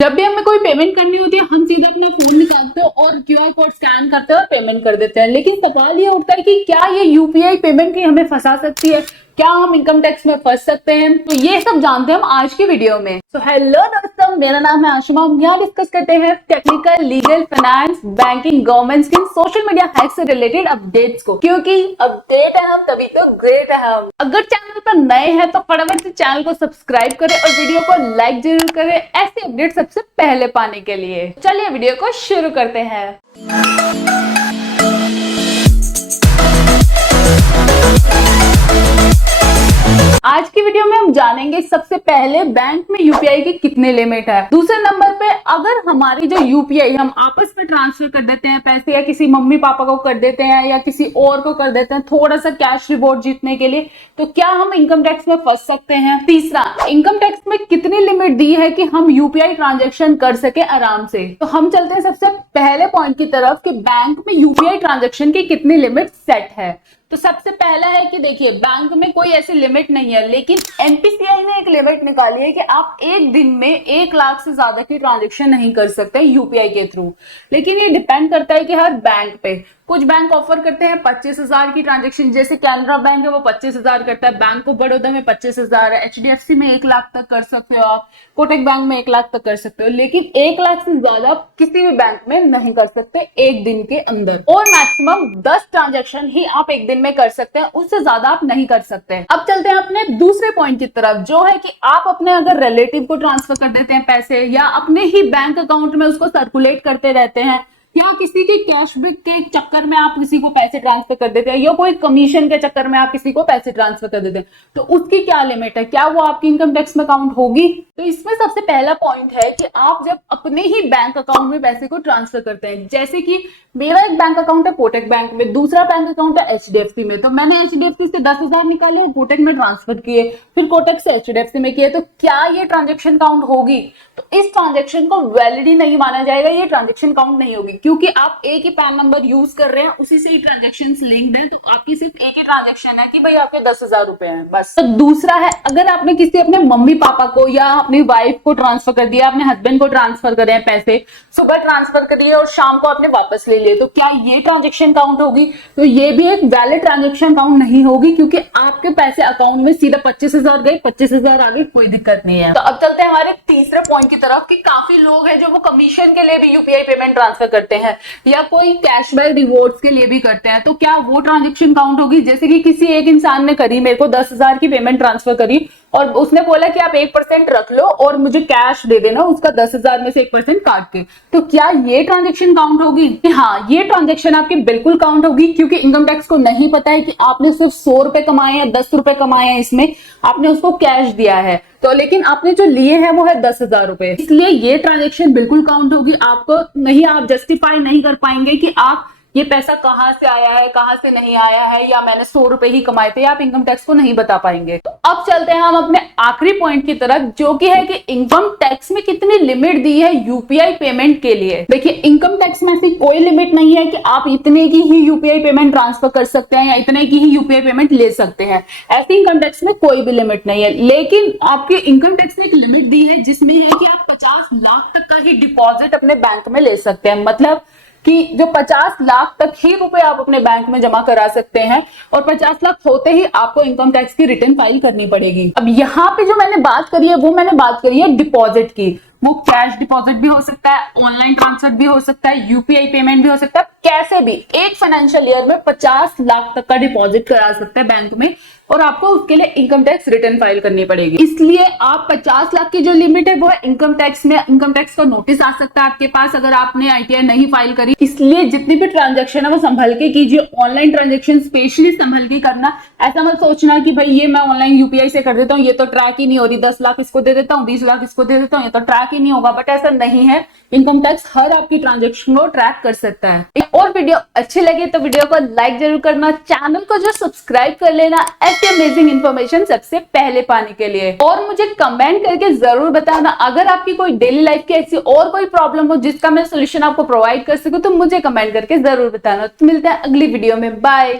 जब भी हमें कोई पेमेंट करनी होती है हम सीधा अपना फोन निकालते हैं और क्यूआर कोड स्कैन करते हैं और पेमेंट कर देते हैं। लेकिन सवाल ये उठता है कि क्या ये यूपीआई पेमेंट की हमें फंसा सकती है, क्या हम इनकम टैक्स में फंस सकते हैं? तो ये सब जानते हैं हम आज की वीडियो में। तो हेलो दोस्तों, मेरा नाम है आशिमा। हम यहाँ डिस्कस करते हैं technical, legal, finance, banking, government scheme, social media hack से रिलेटेड अपडेट्स को, क्योंकि अपडेट है हम तभी तो ग्रेट है हम। अगर चैनल पर नए हैं तो फटाफट से चैनल को सब्सक्राइब करें और वीडियो को लाइक जरूर करें ऐसे अपडेट सबसे पहले पाने के लिए। चलिए वीडियो को शुरू करते हैं। आज की वीडियो में हम जानेंगे सबसे पहले बैंक में यूपीआई की कितने लिमिट है। दूसरे नंबर पे अगर हमारी जो यूपीआई हम आपस में ट्रांसफर कर देते हैं पैसे, या किसी मम्मी पापा को कर देते हैं या किसी और को कर देते हैं थोड़ा सा कैश रिवॉर्ड जीतने के लिए, तो क्या हम इनकम टैक्स में फंस सकते हैं? तीसरा, इनकम टैक्स में कितनी लिमिट दी है कि हम यूपीआई ट्रांजेक्शन कर सके आराम से। तो हम चलते हैं सबसे पहले पॉइंट की तरफ कि बैंक में यूपीआई ट्रांजेक्शन की कितनी लिमिट सेट है। तो सबसे पहला है कि देखिए, बैंक में कोई ऐसी लिमिट नहीं है, लेकिन एनपीसीआई ने एक लिमिट निकाली है कि आप एक दिन में 1 लाख से ज्यादा की ट्रांजैक्शन नहीं कर सकते यूपीआई के थ्रू। लेकिन ये डिपेंड करता है कि हर बैंक पे, कुछ बैंक ऑफर करते हैं 25,000 की ट्रांजैक्शन, जैसे कैनरा बैंक है वो 25,000 करता है, बैंक ऑफ बड़ौदा में 25,000 है, एचडीएफसी में 1 लाख तक कर सकते हो आप, कोटक बैंक में 1 लाख तक कर सकते हो। लेकिन 1 लाख से ज्यादा किसी भी बैंक में नहीं कर सकते एक दिन के अंदर, और मैक्सिमम 10 ट्रांजैक्शन ही आप एक दिन में कर सकते हैं, उससे ज्यादा आप नहीं कर सकते। अब चलते हैं अपने दूसरे पॉइंट की तरफ, जो है कि आप अपने अगर रिलेटिव को ट्रांसफर कर देते हैं पैसे, या अपने ही बैंक अकाउंट में उसको सर्कुलेट करते रहते हैं, या किसी की कैशबैक के चक्कर में आप किसी को पैसे ट्रांसफर कर देते हैं, या कोई कमीशन के चक्कर में आप किसी को पैसे ट्रांसफर कर देते हैं, तो उसकी क्या लिमिट है? क्या वो आपकी इनकम टैक्स में काउंट होगी? तो इसमें सबसे पहला पॉइंट है कि आप जब अपने ही बैंक अकाउंट में पैसे को ट्रांसफर करते हैं, जैसे कि मेरा एक बैंक अकाउंट है कोटक बैंक में, दूसरा बैंक अकाउंट है एचडीएफसी में, तो मैंने एचडीएफसी से 10,000 निकाले और कोटक में ट्रांसफर किए, फिर कोटक से एचडीएफसी में किए, तो क्या ये ट्रांजेक्शन काउंट होगी? तो इस ट्रांजेक्शन को वैलिड ही नहीं माना जाएगा, ये ट्रांजेक्शन काउंट नहीं होगी, क्योंकि आप एक ही पैन नंबर यूज कर रहे हैं, उसी से ही ट्रांजेक्शन लिंक्ड है, तो आपकी सिर्फ एक ही ट्रांजेक्शन है कि भाई आपके 10,000 रुपए हैं बस। तो दूसरा है, अगर आपने किसी अपने मम्मी पापा को या अपनी वाइफ को ट्रांसफर कर दिया, अपने हस्बैंड को ट्रांसफर कर रहे हैं पैसे, सुबह ट्रांसफर करिए और शाम को आपने वापस ले लिए, तो क्या ये ट्रांजेक्शन काउंट होगी? तो ये भी एक वैलिड ट्रांजेक्शन काउंट नहीं होगी, क्योंकि आपके पैसे अकाउंट में सीधा 25,000 गए, 25,000 आ गए, कोई दिक्कत नहीं है। तो अब चलते हैं हमारे तीसरे पॉइंट की तरफ कि काफी लोग हैं जो वो कमीशन के लिए भी यूपीआई पेमेंट ट्रांसफर करते हैं, या कोई कैशबैक रिवॉर्ड्स के लिए भी करते हैं, तो क्या वो ट्रांजेक्शन काउंट होगी? जैसे कि किसी एक इंसान ने करी, मेरे को 10,000 की पेमेंट ट्रांसफर करी और उसने बोला कि आप 1% रख लो और मुझे कैश दे देना उसका 10,000 में से 1% काट के, तो क्या ये ट्रांजेक्शन काउंट होगी? हाँ, ये ट्रांजेक्शन आपकी बिल्कुल काउंट होगी, क्योंकि इनकम टैक्स को नहीं पता है कि आपने सिर्फ 100 रुपए कमाए या 10 रुपए कमाए हैं, इसमें आपने उसको कैश दिया है, तो लेकिन आपने जो लिए हैं वो है 10,000 रुपए, इसलिए ये ट्रांजेक्शन बिल्कुल काउंट होगी। आपको नहीं, आप जस्टिफाई नहीं कर पाएंगे कि आप ये पैसा कहां से आया है, कहां से नहीं आया है, या मैंने 100 रुपए ही कमाए थे, आप इनकम टैक्स को नहीं बता पाएंगे। तो अब चलते हैं हम अपने आखिरी पॉइंट की तरफ, जो कि है कि इनकम टैक्स में कितनी लिमिट दी है यूपीआई पेमेंट के लिए। देखिए, इनकम टैक्स में ऐसी कोई लिमिट नहीं है कि आप इतने की ही यूपीआई पेमेंट ट्रांसफर कर सकते हैं या इतने की ही यूपीआई पेमेंट ले सकते हैं, ऐसी इनकम टैक्स में कोई भी लिमिट नहीं है। लेकिन आपके इनकम टैक्स ने एक लिमिट दी है, जिसमें है कि आप 50 लाख तक का ही डिपॉजिट अपने बैंक में ले सकते हैं, मतलब कि जो 50 लाख तक ही रुपए आप अपने बैंक में जमा करा सकते हैं, और 50 लाख होते ही आपको इनकम टैक्स की रिटर्न फाइल करनी पड़ेगी। अब यहाँ पे जो मैंने बात करी है वो मैंने बात करी है डिपॉजिट की। वो कैश डिपॉजिट भी हो सकता है, ऑनलाइन ट्रांसफर भी हो सकता है, यूपीआई पेमेंट भी हो सकता है, कैसे भी एक फाइनेंशियल ईयर में 50 लाख तक का डिपॉजिट करा सकते हैं बैंक में, और आपको उसके लिए इनकम टैक्स रिटर्न फाइल करनी पड़ेगी। इसलिए आप 50 लाख की जो लिमिट है वो है इनकम टैक्स में, इनकम टैक्स का नोटिस आ सकता है आपके पास अगर आपने आईटीआर नहीं फाइल करी। इसलिए जितनी भी ट्रांजैक्शन है वो संभल के कीजिए, ऑनलाइन ट्रांजैक्शन स्पेशली संभल के करना। ऐसा मत सोचना कि भाई ये मैं ऑनलाइन यूपीआई से कर देता हूँ, ये तो ट्रैक ही नहीं हो रही, 10 लाख इसको दे देता हूँ, 20 लाख इसको दे देता हूँ, ये तो ट्रैक ही नहीं होगा। बट ऐसा नहीं है, इनकम टैक्स हर आपकी ट्रांजैक्शन को ट्रैक कर सकता है। एक और वीडियो अच्छी लगे तो वीडियो को लाइक जरूर करना, चैनल को जो सब्सक्राइब कर लेना ऐसे अमेजिंग इन्फॉर्मेशन सबसे पहले पाने के लिए, और मुझे कमेंट करके जरूर बताना अगर आपकी कोई डेली लाइफ की ऐसी और कोई प्रॉब्लम हो जिसका मैं सोल्यूशन आपको प्रोवाइड कर सकूं, तो मुझे कमेंट करके जरूर बताना। तो मिलते हैं अगली वीडियो में, बाय।